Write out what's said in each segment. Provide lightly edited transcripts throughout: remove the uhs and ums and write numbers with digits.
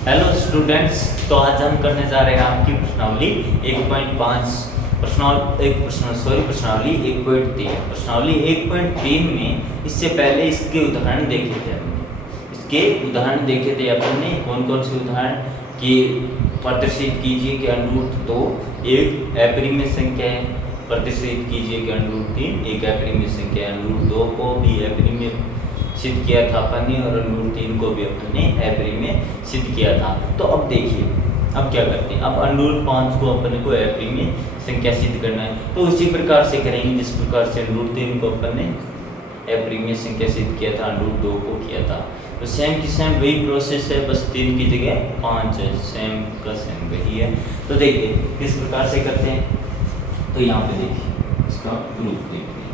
Hello students, तो आज हम करने जा रहे हैं आपकी प्रश्नावली 1.5 प्रश्नावली 1.3। प्रश्नावली 1.3 में इससे पहले इसके उदाहरण देखे थे अपन ने कौन कौन से उदाहरण कि प्रदर्शित कीजिए कि √2 एक अपरिमेय संख्या है, प्रदर्शित कीजिए कि √3 एक अपरिमेय संख्या है। √2 को भी अपरिमेय सिद्ध किया था अपन ने और √3 को भी अपन ने अपरिमेय सिद्ध किया था। तो अब देखिए अब क्या करते हैं, अब √5 को अपन को अपरिमेय संख्या सिद्ध करना है। तो उसी प्रकार से करेंगे जिस प्रकार से √3 को अपन ने अपरिमेय संख्या सिद्ध किया था, √2 को किया था। तो सेम की सेम वही प्रोसेस है, बस 3 की जगह 5 है, सेम का सेम वही है। तो देखिए किस प्रकार से करते हैं। तो यहाँ पे देखिए इसका प्रूफ देखिए।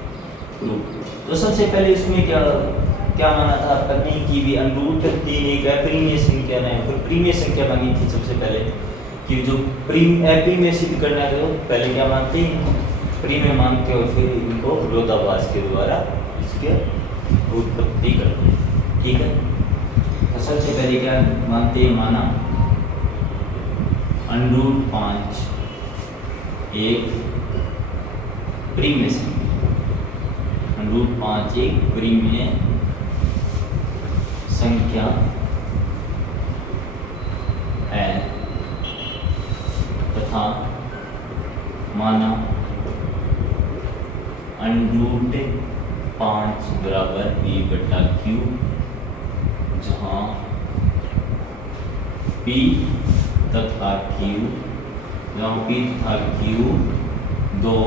तो सबसे पहले इसमें क्या माना था अपन ने कि भी √3 एक अपरिमेय संख्या है, फिर प्रीमेय संख्या मांगी थी सबसे पहले कि जो अपरिमेय सिद्ध करना है तो पहले क्या मानते हैं, इनको प्रीमेय मानते और फिर इनको विरोधाभास के द्वारा इसके उत्पत्ति करते हैं। ठीक है, तो सबसे पहले क्या मानते हैं, माना √5 एक प्रीमेय संख्या, √5 एक प्रीमेय संख्या है तथा माना √5 बराबर p/q, जहाँ p तथा q दो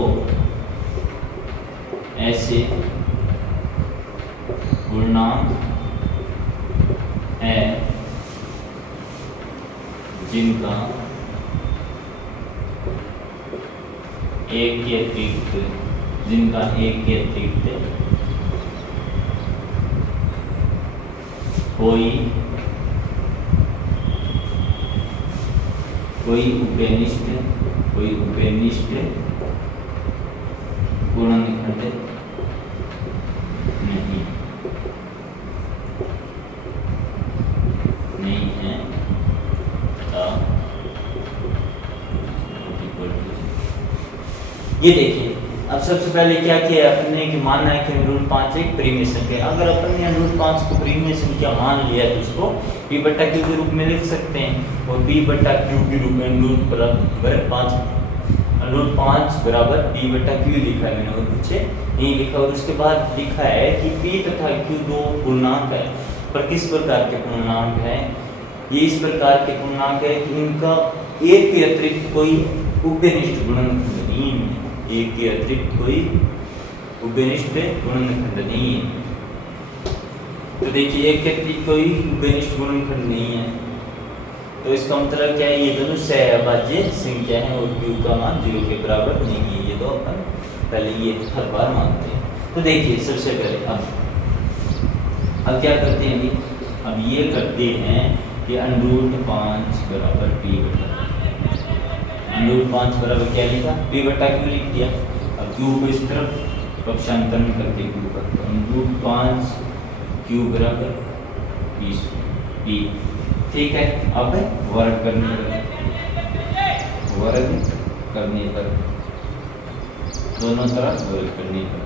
ऐसे पूर्णांक है जिनका एक के अतिरिक्त कोई उभयनिष्ठ पूर्णांक नहीं है। ये देखिए अब सबसे पहले क्या किया अपन ने कि मानना है कि √5 एक प्रीमेय संख्या। अगर अपन ने √5 को प्रीमेय संख्या मान लिया तो उसको p/q के रूप में लिख सकते हैं और p/q के रूप में √5 बराबर p/q लिखा है मैंने और पीछे नहीं लिखा। और उसके बाद लिखा है कि p तथा q दो पूर्णांक है, पर किस प्रकार के पूर्णांक है, ये इस प्रकार के पूर्णांक है कि इनका एक के अतिरिक्त कोई उभयनिष्ठ गुणनखंड नहीं है, एक के अतिरिक्त कोई उभयनिष्ठ गुणनखंड नहीं है। तो देखिए एक के अतिरिक्त कोई उभयनिष्ठ गुणनखंड नहीं है, तो इसका मतलब क्या है, ये दोनों सहअभाज्य संख्या है और q का मान 0 के बराबर नहीं है। ये तो अपन पहले ये हर बार मानते हैं। तो देखिए सबसे पहले अब क्या करते हैं, अब ये करते हैं कि √5 बराबर p/q, √5 बराबर क्या लिखा, p/q लिख दिया। अब q को इस तरफ पक्षांतरण करके q पर √5 q बराबर p। ठीक है, अब वर्ग करने पर दोनों तरफ वर्ग करने पर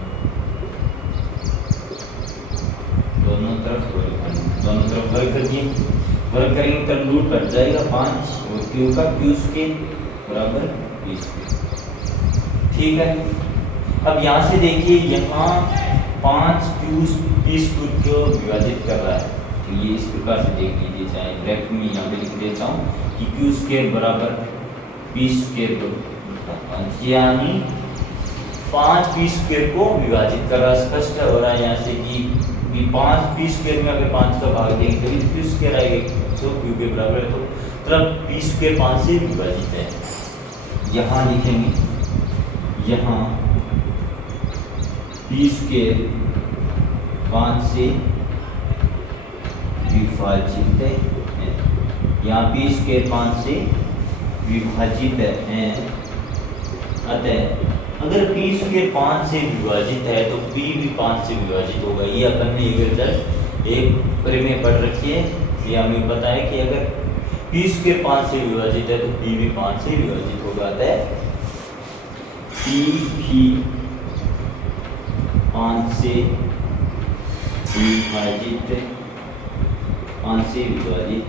दोनों तरफ वर्ग कर दिए। वर्ग करेंगे तब रूट कट जाएगा 5 और q का q² बराबर p²। ठीक है, अब यहाँ से देखिए यहाँ 5q p² को विभाजित कर रहा है, तो ये इस प्रकार से देख लीजिए, चाहे ब्रैकेट में यहाँ पे लिख देता हूँ कि q² बराबर p², यानी 5p² को विभाजित कर रहा। स्पष्ट हो रहा है यहाँ से कि 5p² में अगर 5 का भाग देंगे तो q² आएगा, तो q के बराबर है, तो मतलब p² 5 से विभाजित है। यहाँ लिखेंगे, यहाँ p² 5 से विभाजित है, यहाँ p² 5 से विभाजित है। अतः अगर p² 5 से विभाजित है तो p भी 5 से विभाजित होगा। ये अपन ने एक रिजल्ट एक प्रमेय पढ़ रखी है, ये हमें पता है कि अगर पी स्क्वायर 5 से विभाजित है तो पी भी 5 से विभाजित होगा। अतः पी भी 5 से विभाजित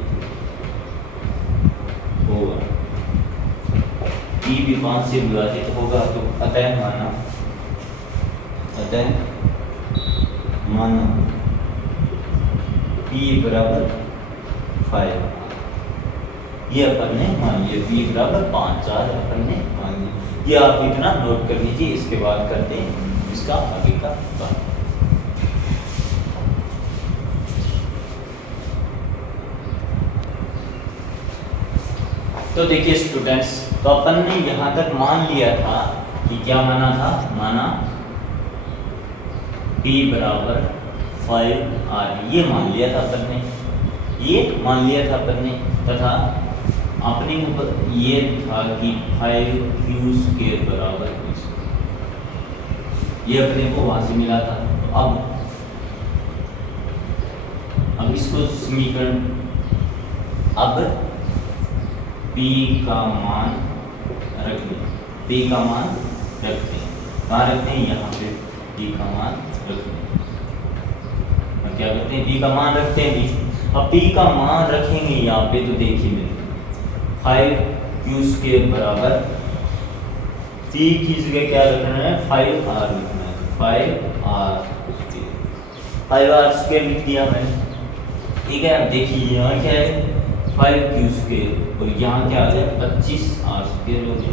होगा। पी भी 5 से विभाजित होगा तो अतः माना P बराबर 5, ये अपन ने मान लिया। P बराबर 5 4 अपन ने मान लिया। ये आप इतना नोट कर लीजिए, इसके बाद करते हैं इसका आगे का काम। तो देखिए स्टूडेंट्स, तो अपन ने यहाँ तक मान लिया था कि क्या माना था, माना P बराबर 5R, ये मान लिया था अपन ने, तथा अपने ऊपर ये था कि 5Q स्क्वायर बराबर Q स्क्वायर, ये अपने को वहां से मिला था। तो अब इसको समीकरण, अब P का मान रखते हैं, कहाँ रखते हैं, यहाँ पे P का मान रखते हैं। और क्या करते हैं, P का मान रखते हैं। अब P का मान रखेंगे यहाँ पे, तो देखिए मेरे 5Q स्क्वायर बराबर P की जगह क्या रखना है, 5R लिखना है। 5R स्क्वायर लिख दिया मैंने, ठीक है। अब देखिए यहाँ क्या है, 5Q स्क्वायर, और यहाँ क्या आ गया 25R स्क्वायर हो गया,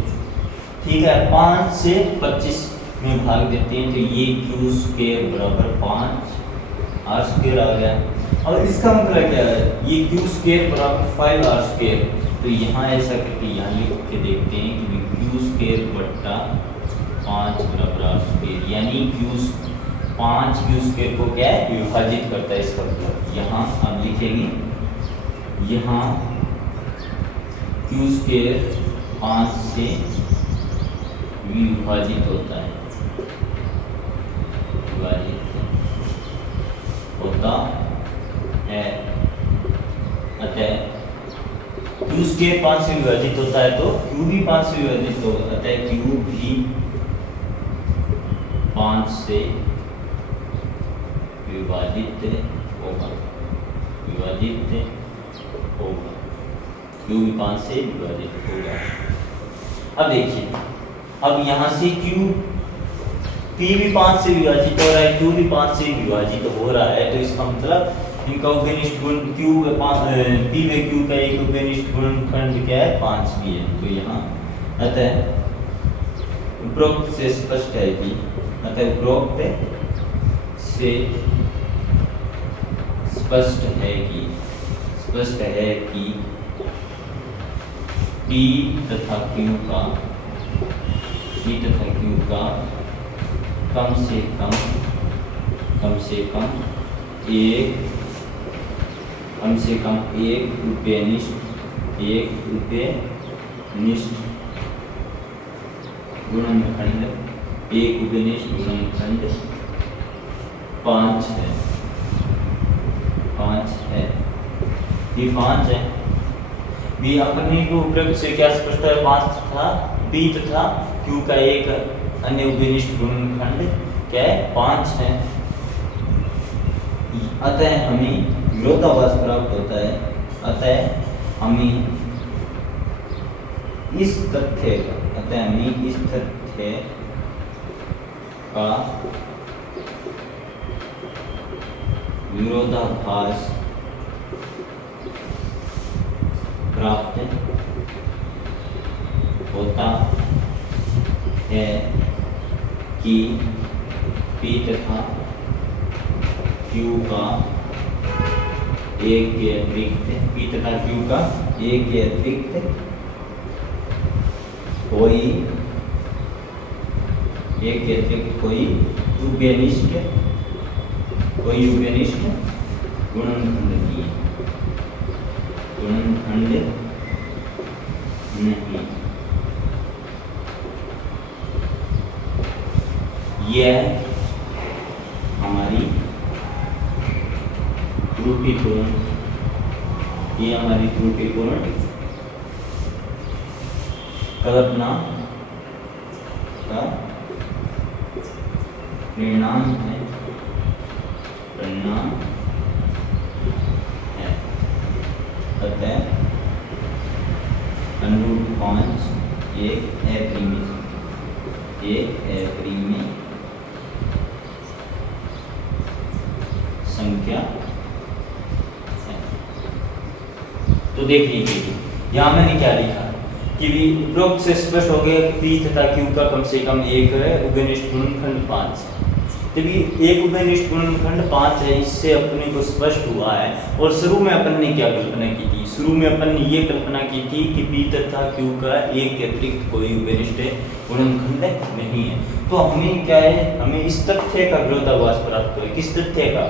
ठीक है। 5 से 25 में भाग देते हैं तो ये Q स्क्वायर बराबर 5R स्क्वायर आ गया। और इसका मतलब क्या है, ये Q स्क्वायर बराबर 5R स्क्वायर, तो यहाँ ऐसा करके यहाँ लिख के देखते हैं कि Q स्क्वायर बट्टा 5 बराबर R स्क्वायर, यानी 5Q स्क्वायर को क्या है, विभाजित करता है। इसका मतलब यहाँ आप लिखेंगे, यहाँ Q स्क्वायर 5 से विभाजित होता है, अतः Q स्क्वायर 5 से विभाजित होता है तो Q भी 5 से विभाजित होगा, अतः Q भी 5 से विभाजित होगा, Q भी 5 से विभाजित होगा। अब देखिए, अब यहाँ से P भी 5 से विभाजित हो रहा है, Q भी 5 से विभाजित हो रहा है, तो इसका मतलब इनका उपनिष्ठ गुण P व Q का एक उपनिष्ठ गुणनखंड क्या है, 5 भी है। तो यहाँ अतः उपरोक्त से स्पष्ट है कि P तथा Q का कम से कम एक उपनिष्ठ गुणनखंड 5 है। ये 5 है। भी अपने को उपरोक्त से क्या स्पष्ट है, 5 था, P तथा Q का एक अन्य उपनिष्ठ गुणनखंड क्या है, 5 है। अतः हमें विरोधाभास प्राप्त होता है, अतः हमें इस तथ्य का विरोधाभास प्राप्त होता है कि P तथा Q का एक के अतिरिक्त कोई उपनिष्ठ गुणनखंड नहीं। यह हमारी त्रुटिपूर्ण ये हमारी त्रुटिपूर्ण कल्पना का परिणाम है, अतः √5 एक अपरिमेय संख्या है। तो देख लीजिए यहाँ मैंने क्या लिखा कि भी उपरोक्त से स्पष्ट हो गया कि पी तथा क्यू का कम से कम एक है उभयनिष्ठ गुणनखंड 5 है। तो भी एक उभयनिष्ठ गुणनखंड 5 है, इससे अपने को स्पष्ट हुआ है। और शुरू में अपन ने क्या कल्पना की थी? शुरू में अपन ने ये कल्पना की थी कि पी तथा क्यू का एक के अतिरिक्त कोई उभयनिष्ठ गुणनखंड नहीं है। तो हमें क्या है, हमें इस तथ्य का विरोधाभास प्राप्त हुआ। किस तथ्य का?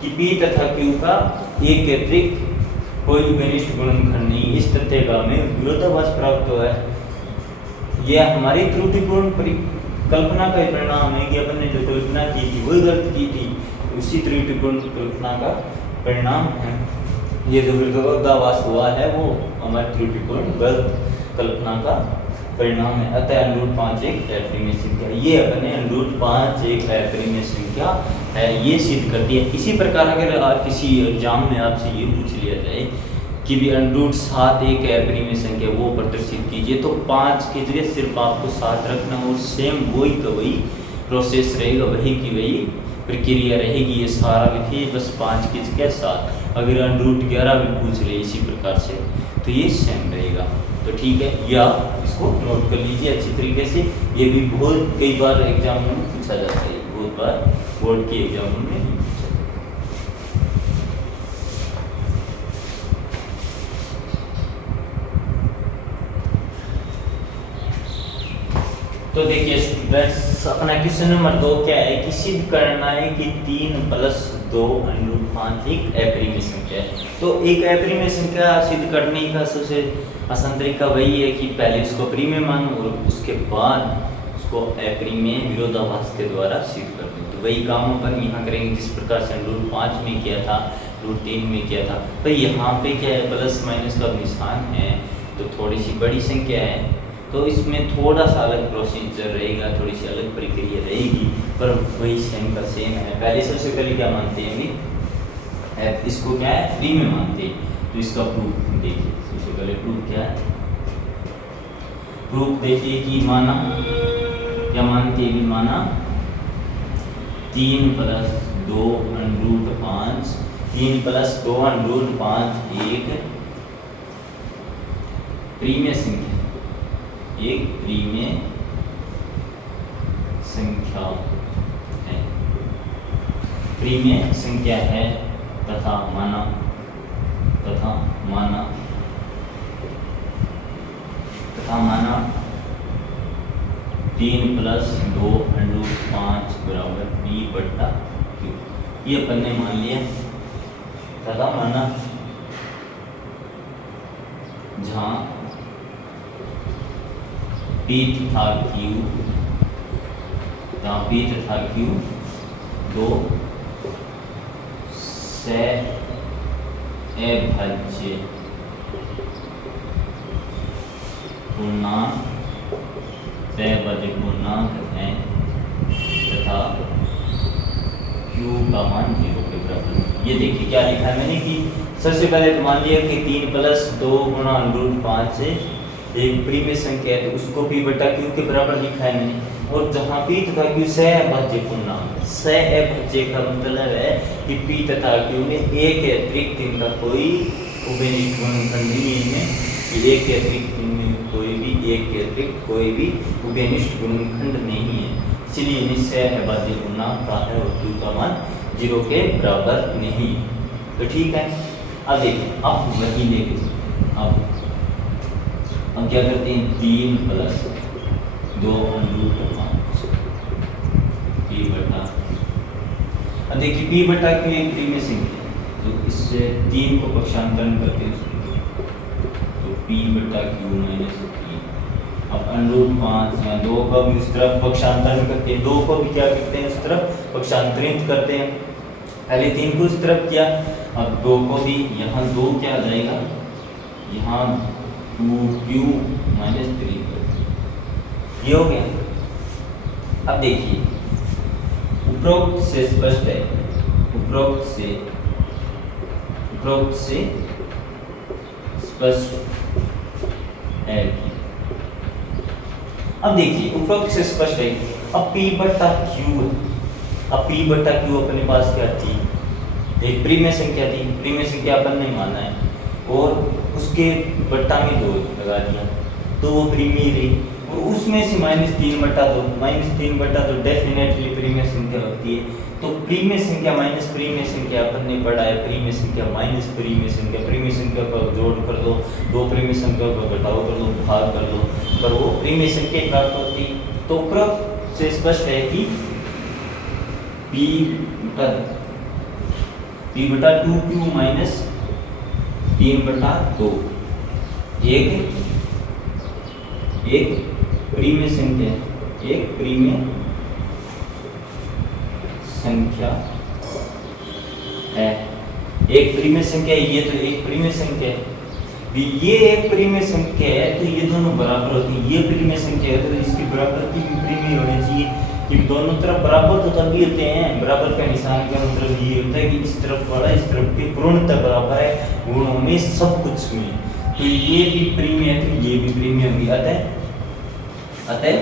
कि पी तथा क्यू का एक के अतिरिक्त कोई उभयनिष्ठ गुणनखंड नहीं, इस तथ्य का हमें विरोधाभास प्राप्त हुआ है। यह हमारी त्रुटिपूर्ण कल्पना का परिणाम है कि अपन ने जो कल्पना की थी वही गलत की थी, उसी त्रुटिपूर्ण कल्पना का परिणाम है। ये जो विरोधाभास हुआ है वो हमारी त्रुटिपूर्ण गलत कल्पना का परिणाम है। अतः √5 एक अपरिमेय संख्या, ये अपन ने √5 एक अपरिमेय संख्या है, ये सिद्ध कर दिया। इसी प्रकार अगर किसी एग्जाम में आपसे ये पूछ लिया जाए कि भी √7 एक अपरिमेय संख्या, वो प्रदर्शित कीजिए, तो 5 की जगह सिर्फ आपको 7 रखना और सेम वही का वही प्रोसेस रहेगा, वही की वही प्रक्रिया रहेगी। ये सारा लिखिए, बस 5 की जगह 7। अगर √11 भी पूछ ले इसी प्रकार से तो ये सेम रहेगा। तो ठीक है, या इसको नोट कर लीजिए अच्छी तरीके से। ये भी बहुत कई बार एग्जाम में पूछा जाता है, बहुत बार बोर्ड के एग्जाम में। तो देखिए स्टूडेंट्स, अपना क्वेश्चन नंबर 2 क्या है कि सिद्ध करना है कि 3 + 2 √5 एक अपरिमेय संख्या है। तो एक अपरिमेय संख्या सिद्ध करने का सबसे आसान तरीका वही है कि पहले उसको परिमेय मानो और उसके बाद उसको अपरिमेय विरोधाभास के द्वारा सिद्ध कर दो। तो वही काम अपन यहाँ करेंगे जिस प्रकार से √5 में किया था, √3 में किया था। तो यहाँ पे क्या है, प्लस माइनस का निशान है, तो थोड़ी सी बड़ी संख्या है, तो इसमें थोड़ा सा अलग प्रोसीजर रहेगा, थोड़ी सी अलग प्रक्रिया रहेगी, पर वही सेम का सेम है। पहले सबसे पहले क्या मानते हैं भी, इसको क्या है, फ्री में मानते हैं। तो इसका प्रूफ देखिए, सबसे पहले प्रूफ क्या है, प्रूफ देखिए कि माना क्या मानते हैं, माना 3 + 2 √5, 3 + 2 √5 एक प्रीमिय संख्या, एक प्रीमिय संख्या है, प्रीमिय संख्या है तथा माना 3 + 2 √5 = P/Q। ये अपन ने मान लिया तथा माना जहाँ P तथा Q, जहाँ P तथा Q दो अभाज्य पूर्णांक हैं तथा Q का मान 0 के बराबर। ये देखिए क्या लिखा है मैंने कि सबसे पहले तो मान लिया कि 3 + 2 √5 से एक प्रीमिय संख्या है, तो उसको P/Q के बराबर लिखा है मैंने। और जहाँ P तथा Q सहअभाज्य पूर्णांक, सहअभाज्य का मतलब है कि P तथा Q में एक के अतिरिक्त इनका कोई उभयनिष्ठ गुणनखंड नहीं है, कि एक के अतिरिक्त इनमें कोई भी उभयनिष्ठ गुणनखंड नहीं है, इसलिए इन्हें सहअभाज्य पूर्णांक का है और Q का मान 0 के बराबर नहीं। तो ठीक है, अब देखिए, अब वही लेके अब हम क्या करते हैं, 3 + 2 √5 P/Q। अब देखिए P/Q एक प्रीमिय संख्या है, तो इससे 3 को पक्षांतरण करते हैं, तो P/Q - 3। अब √5 या 2 को भी उस तरफ पक्षांतरण करते हैं, 2 को भी क्या करते हैं, उस तरफ पक्षांतरित करते हैं। पहले 3 को उस तरफ किया, अब 2 को भी यहाँ 2 क्या आ जाएगा, यहाँ 2q माइनस 3 ये हो गया। अब देखिए उपरोक्त से स्पष्ट है, उपरोक्त से स्पष्ट है कि अब देखिए उपरोक्त से स्पष्ट है। अब p बटा q है। अब p बटा q अपने पास क्या थी, एक प्रीमेय संख्या थी, प्रीमेय संख्या अपन ने माना है और उसके बट्टा में 2 लगा दिया तो वो प्रीमेय रही। और उसमें से -3 बटा 2, -3 बटा 2 डेफिनेटली प्रीमेय संख्या होती है। तो प्रीमेय संख्या माइनस प्रीमेय संख्या अपन ने पढ़ा है, प्रीमेय संख्या माइनस प्रीमेय संख्या, प्रीमेय संख्या का जोड़ कर दो, 2 प्रीमेय संख्या का घटाव कर दो, भाग कर दो, पर वो प्रीमेय संख्या प्राप्त होती। तो उपरोक्त से स्पष्ट है कि p बटा 2q माइनस 3 बटा 2 एक प्रीमेय संख्या, एक प्रीमेय संख्या है, एक प्रीमेय संख्या है। ये तो एक प्रीमेय संख्या है, ये एक प्रीमेय संख्या है तो ये दोनों बराबर होती है। ये प्रीमेय संख्या है तो इसकी बराबर की भी प्रीमेय होनी चाहिए कि दोनों तरफ बराबर तो तभी होते हैं। बराबर का निशान का मतलब ये होता है कि इस तरफ वाला इस तरफ की पूर्णतः बराबर है गुणों में, सब कुछ में। तो ये भी प्रीमेय है तो ये भी प्रीमेय होगी। अतः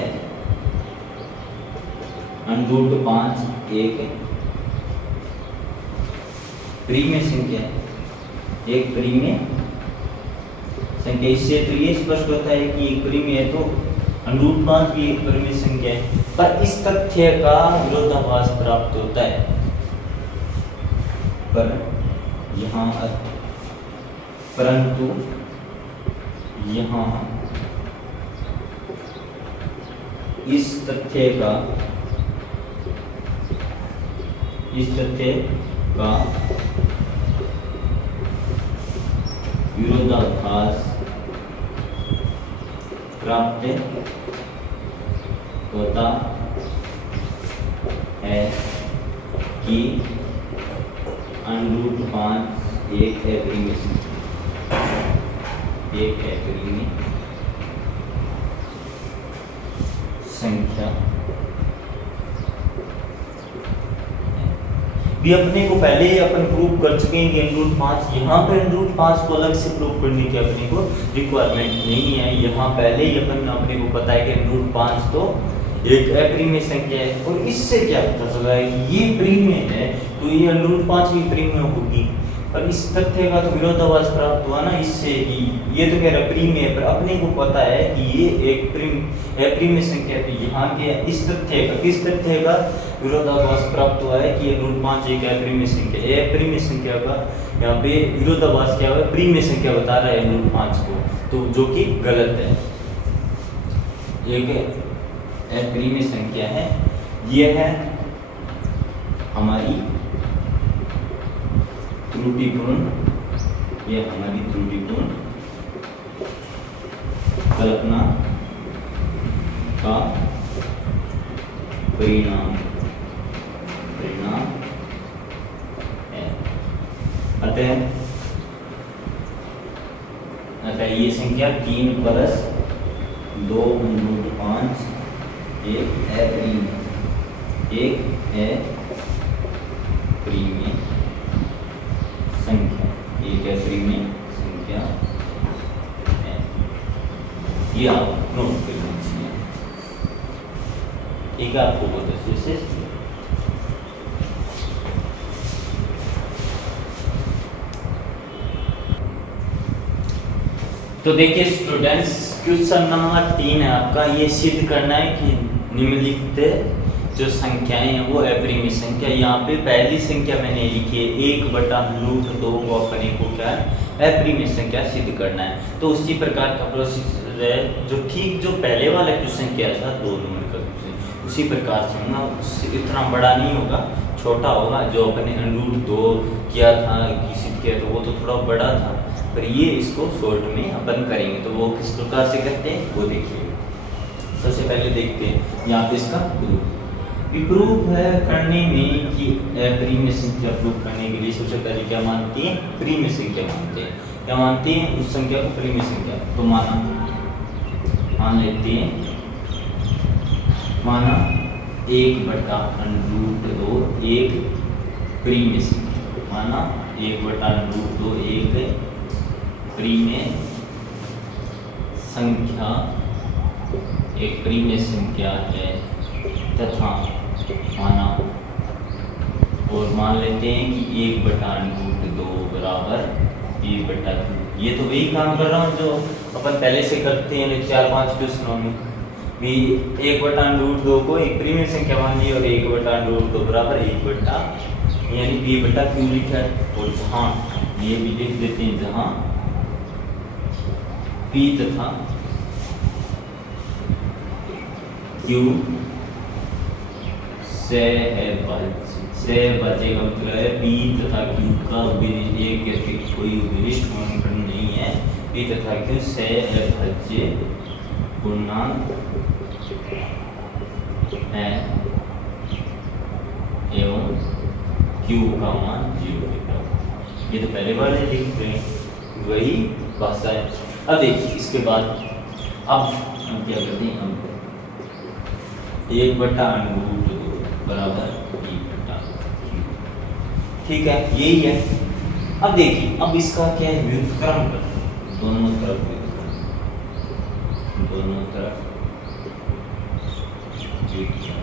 √5 एक प्रीमेय संख्या, एक प्रीमेय संख्या। इससे तो ये स्पष्ट होता है कि एक प्रीमेय है तो √5 भी एक प्रीमेय संख्या है। पर इस तथ्य का विरोधाभास प्राप्त होता है, परंतु यहाँ इस तथ्य का विरोधाभास प्राप्त होता है कि √5 एक प्रीमेय संख्या भी। अपने को पहले अपन प्रूव कर चुके हैं कि √5, यहाँ पे √5 को अलग से प्रूव करने की अपने को रिक्वायरमेंट नहीं है। यहाँ पहले ही अपने को पता है कि √5 तो एक अप्रीमेय संख्या है। और इससे क्या पता चला है कि ये प्रीमेय है तो ये √5 भी प्रीमेय होगी। पर इस तथ्य का तो विरोधाभास प्राप्त हुआ ना इससे कि ये तो कह रहा प्रीमेय है, पर अपने को पता है कि ये एक अप्रीमेय संख्या। तो यहाँ के इस तथ्य का, किस तथ्य का विरोधाभास प्राप्त हुआ है कि √5 एक अप्रीमेय संख्या है। अप्रीमेय संख्या का यहाँ पे विरोधाभास क्या हुआ, प्रीमेय संख्या बता रहा है √5 को, तो जो कि गलत है। एक अप्रीमेय संख्या है, यह है हमारी त्रुटिपूर्ण, यह हमारी त्रुटिपूर्ण कल्पना का परिणाम है। अतः ये संख्या 3 + 2 √5 एक अप्रीमेय संख्या, एक अप्रीमेय संख्या है। ये आप नोट कर लीजिए, ठीक है। आपको बहुत अच्छे से तो देखिए स्टूडेंट्स, क्वेश्चन नंबर 3 है आपका। ये सिद्ध करना है कि निम्नलिखित जो संख्याएं हैं वो अप्रीमेय संख्या। यहाँ पे पहली संख्या मैंने लिखी है 1/√2 को अपने को क्या है अप्रीमेय संख्या सिद्ध करना है। तो उसी प्रकार का प्रोसेस है जो ठीक जो पहले वाला क्वेश्चन किया था 2 नंबर का क्वेश्चन, उसी प्रकार से होगा। इतना बड़ा नहीं होगा, छोटा होगा। जो अपने √2 किया था सिद्ध किया तो वो तो थोड़ा बड़ा था, पर ये इसको शॉर्ट में अपन करेंगे। तो वो किस प्रकार से करते हैं वो देखिए। सबसे पहले देखते हैं यहाँ पे इसका प्रूफ। प्रूफ है करने में कि प्रीमिय संख्या प्रूफ करने के लिए सबसे पहले क्या मानते हैं, प्रीमिय संख्या मानते हैं। क्या मानते हैं, उस संख्या को प्रीमिय संख्या। तो मान लेते हैं, माना 1/√2 एक प्रीमिय संख्या, माना 1/√2 एक प्रीमिय संख्या, एक प्रीमिय संख्या है तथा माना, और मान लेते हैं कि 1/√2 बराबर 1/2। ये तो वही काम कर रहा हूँ जो अपन पहले से करते हैं 4-5 क्वेश्चनों में भी। 1/√2 को एक प्रीमिय संख्या मान ली और 1/√2 बराबर 1/, यानी b/q लिखा है। और जहाँ ये भी लिख देते हैं, जहाँ p तथा q सहभाज्य का मतलब है p तथा q का एक के कोई विशिष्ट गुणनखंड नहीं है। p तथा q सहभाज्य पूर्णांक है एवं q का मान 0 के बराबर। ये तो पहले बार लिख रहे हैं, वही भाषा है। अब देखिए इसके बाद अब हम क्या करते हैं, हम 1/√2 बराबर 1/q, ठीक है, यही है। अब देखिए, अब इसका क्या है, व्युत्क्रम करते हैं, दोनों तरफ व्युत्क्रम, दोनों तरफ व्युत्क्रम।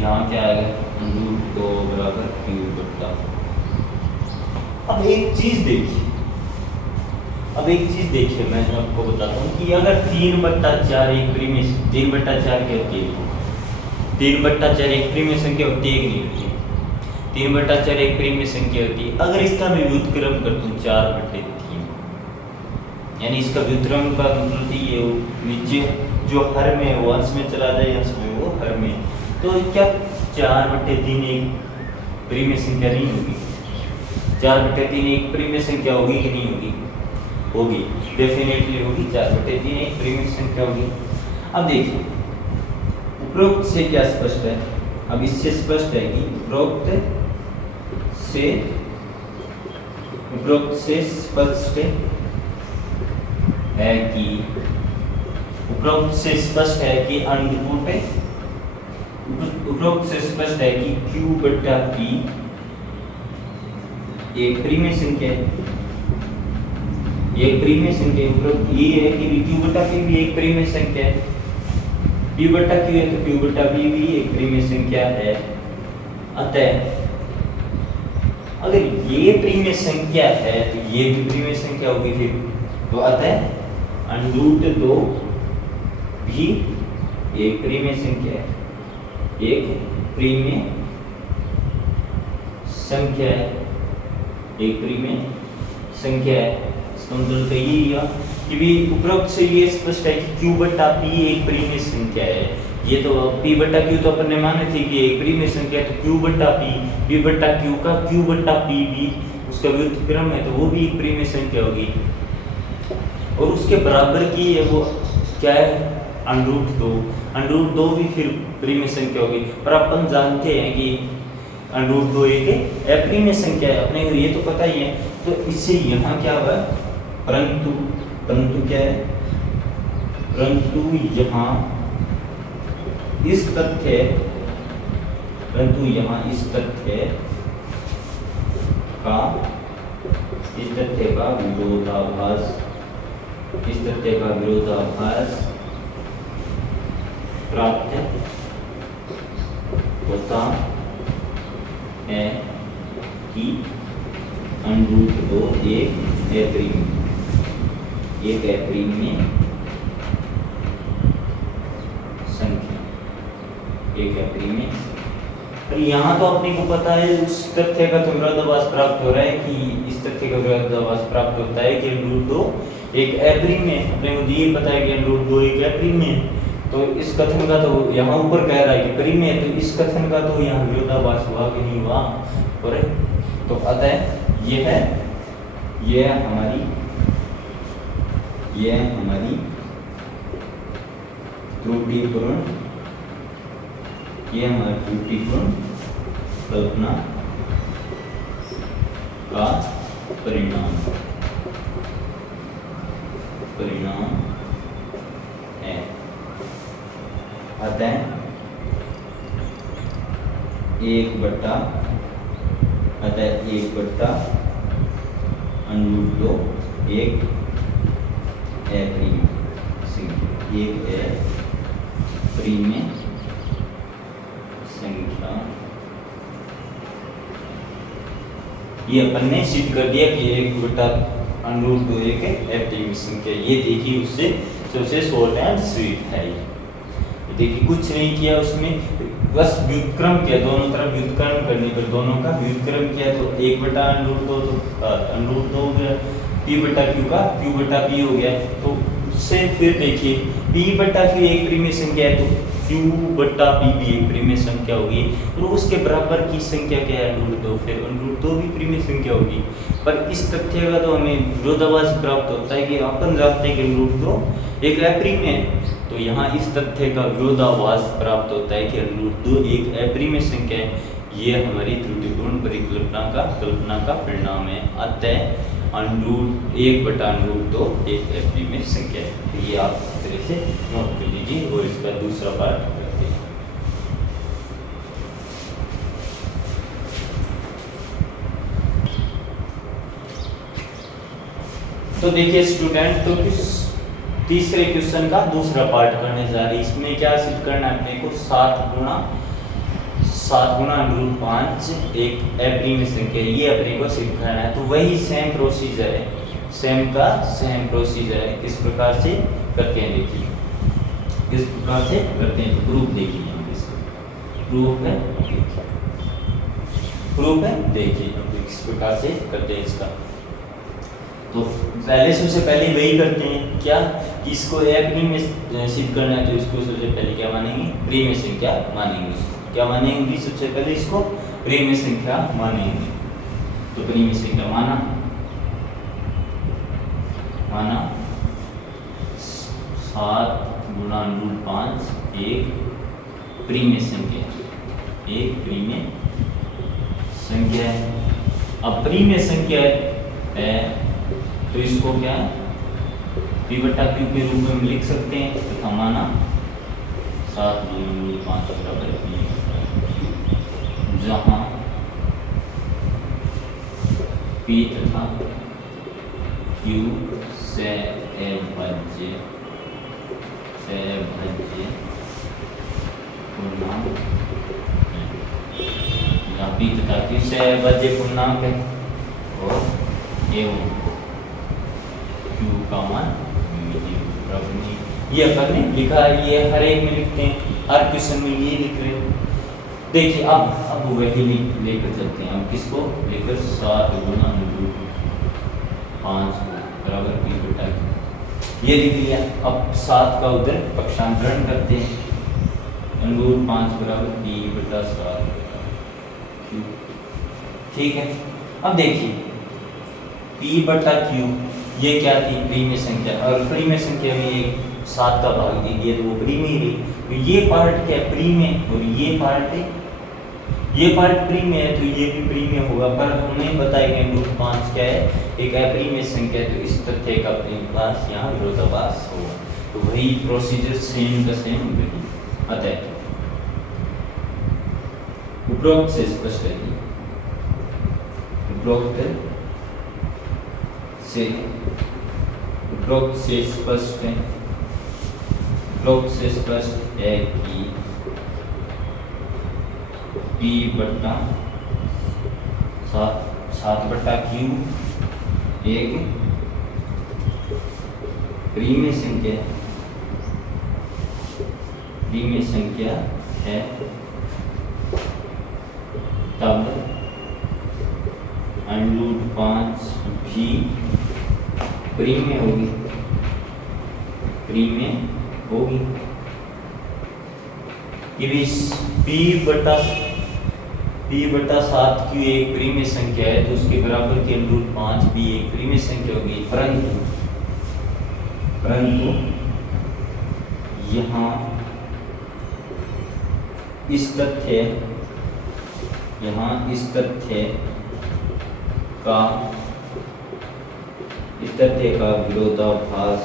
यहाँ क्या आएगा, √2 बराबर q/। अब एक चीज देखिए, मैं आपको बताता हूँ कि अगर 3/4 एक प्रीमिय, 3/4 क्या होती है, 3/4 एक प्रीमिय संख्या होती है कि नहीं होती, 3/4 एक प्रीमिय संख्या होती है। अगर इसका मैं व्युत्क्रम कर दूं 4/3, यानी इसका व्युत्क्रम का मतलब ये नीचे जो हर में वो अंश में चला जाए, अंश में वो हर में, तो क्या 4/3 एक प्रीमिय संख्या नहीं होगी? 4/3 एक प्रीमिय संख्या होगी कि नहीं होगी? होगी, डेफिनेटली होगी। 4/3 एक प्रीमिय संख्या होगी। अब देखिए, उपरोक्त से क्या स्पष्ट है, अब इससे स्पष्ट है कि उपरोक्त से स्पष्ट है कि उपरोक्त से स्पष्ट है कि उपरोक्त से स्पष्ट है कि q/p एक प्रीमिय संख्या है, एक प्रीमिय संख्या। उपरोक्त ये है कि q/p भी एक प्रीमिय संख्या है, p/q है तो q/p भी एक प्रीमिय संख्या है। अतः अगर ये प्रीमिय संख्या है तो ये भी प्रीमिय संख्या होगी फिर, तो अतः √2 भी एक प्रीमिय संख्या है, एक प्रीमिय संख्या है, एक प्रीमिय संख्या है। इसका मतलब तो यही हुआ कि भी उपरोक्त से ये स्पष्ट है कि q/p एक प्रीमिय संख्या है। ये तो p/q तो अपन ने माने थे कि एक प्रीमिय संख्या है, तो q/p, p/q का q/p भी उसका व्युत्क्रम है, तो वो भी एक प्रीमिय संख्या होगी। और उसके बराबर की है वो क्या है, √2 भी फिर प्रीमिय संख्या होगी। पर अपन जानते हैं कि √2 एक अप्रीमिय संख्या है, अपने को ये तो पता ही है। तो इससे यहाँ क्या हुआ, परंतु क्या है, परंतु यहाँ इस तथ्य का विरोधाभास प्राप्त होता है कि √2 एक अप्रीमिय संख्या, एक अप्रीमिय। पर यहाँ तो अपने को पता है उस तथ्य का तो विरोधाभास प्राप्त हो रहा है कि इस तथ्य का विरोधाभास प्राप्त होता है कि √2 एक अप्रीमिय, अपने को ये पता है कि √2 एक अप्रीमिय। तो इस कथन का तो यहाँ ऊपर कह रहा है कि प्रीमिय, तो इस कथन का तो यहाँ विरोधाभास हुआ कि नहीं हुआ, करेक्ट। तो अतः ये हमारी त्रुटिपूर्ण, ये हमारा त्रुटिपूर्ण कल्पना का परिणाम है। अतः 1/2 एक अप्रिमेय संख्या। ये अपन ने सिद्ध कर दिया कि 1/√2 एक अप्रिमेय संख्या। ये देखिए उससे सबसे शॉर्ट एंड स्वीट है। ये देखिए कुछ नहीं किया उसमें, बस व्युत्क्रम किया, दोनों तरफ व्युत्क्रम करने पर दोनों का व्युत्क्रम किया तो 1/√2 तो √2 हो गया, p/q का q/p हो गया। तो उससे फिर देखिए p/q एक परिमेय संख्या है तो q/p भी एक परिमेय संख्या होगी, और उसके बराबर की संख्या क्या है √2, फिर √2 भी परिमेय संख्या होगी। पर इस तथ्य का तो हमें विरोधाभास प्राप्त होता है कि अपन जानते हैं कि √2 एक अप्रिमेय है, तो यहाँ इस तथ्य का विरोधाभास प्राप्त होता है कि √2 एक अप्रिमेय संख्या है। ये हमारी त्रुटिपूर्ण परिकल्पना का परिणाम है। अतः 1/√2 एक अप्रिमेय संख्या है। तो ये आप इस तरह से नोट कर लीजिए और इसका दूसरा पार्ट करते हैं। तो देखिए स्टूडेंट, तो तीसरे क्वेश्चन का दूसरा पार्ट करने जा रहे हैं। इसमें क्या सिद्ध करना है अपने को, 7 गुणा √5 एक अप्रिमेय संख्या, ये अपने को सिद्ध करना है। तो वही सेम प्रोसीजर है, सेम प्रोसीजर है। किस प्रकार से करते हैं देखिए, किस प्रकार से करते हैं। प्रूफ देखिए, प्रूफ है देखिए किस प्रकार से करते हैं इसका। तो सबसे पहले वही करते हैं क्या कि इसको अप्रिमेय सिद्ध करना है, तो इसको सबसे पहले क्या मानेंगे, परिमेय संख्या मानेंगे। क्या मानेंगे, सबसे पहले इसको परिमेय संख्या मानेंगे। तो परिमेय संख्या माना 7 गुणा √5 एक परिमेय संख्या है। अब परिमेय संख्या है तो इसको क्या p/q के रूप में लिख सकते हैं तथा माना 7 गुणा √5 बराबर p, जहां p तथा q से अभाज्य पूर्णांक, यहाँ p तथा q से अभाज्य पूर्णांक है और एवं q का मान ये अपन ने लिखा है। ये हर एक में लिखते हैं, हर क्वेश्चन में ये लिख रहे हैं। देखिए अब वही लेकर चलते हैं। हम किसको लेकर 7 गुणा √5 बराबर p/q ये लिख लिया। अब 7 का उधर पक्षांतरण करते हैं, √5 बराबर p/7 q। ठीक है, अब देखिए p/q ये क्या थी, परिमेय संख्या, और परिमेय संख्या में 7 का भाग दे दिया तो वो परिमेय रही। तो ये पार्ट क्या परिमेय और ये पार्ट परिमेय है, तो ये भी परिमेय होगा। पर हमने बताया कि √5 क्या है, एक अपरिमेय संख्या, तो इस तथ्य का अपने पास यहाँ विरोधाभास होगा। तो वही प्रोसीजर सेम का सेम वही। अतः उपरोक्त से स्पष्ट है, उपरोक्त से स्पष्ट है कि p/7/q एक परिमेय संख्या है, तब √5 भी परिमेय होगी। p/7q एक परिमेय संख्या है, तो उसके बराबर की √5 भी एक परिमेय संख्या होगी। परंतु यहाँ इस तथ्य यहाँ इस तथ्य का विरोधाभास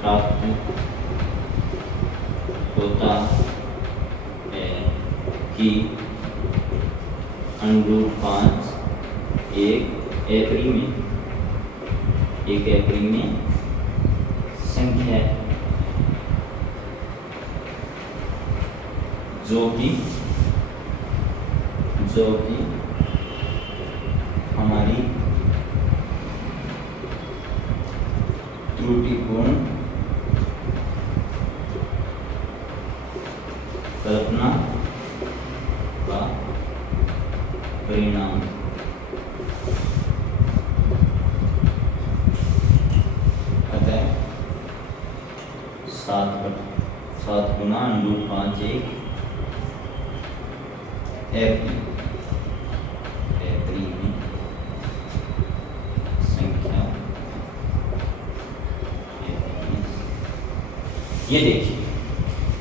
प्राप्त होता है कि अनुरूप 5 एक अपरिमेय संख्या है जो कि हमारी त्रुटिपूर्ण कल्पना का परिणाम अतः 7 गुना √5 एक अपरिमेय संख्या। ये देखिए,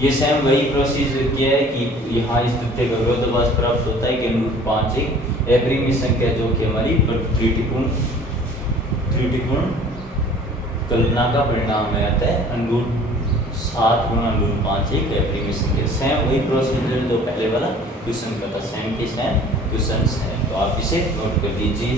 ये सेम वही प्रोसीजर किया है कि यहाँ इस तथ्य का विरोधाभास प्राप्त होता है कि √5 एक अपरिमेय संख्या जो कि हमारी त्रुटिपूर्ण कल्पना का परिणाम है। अतः 7 गुना √5 एक अपरिमेय संख्या। सेम वही प्रोसीजर जो पहले वाला क्वेश्चन का था, सेम क्वेश्चन है। तो आप इसे नोट कर दीजिए।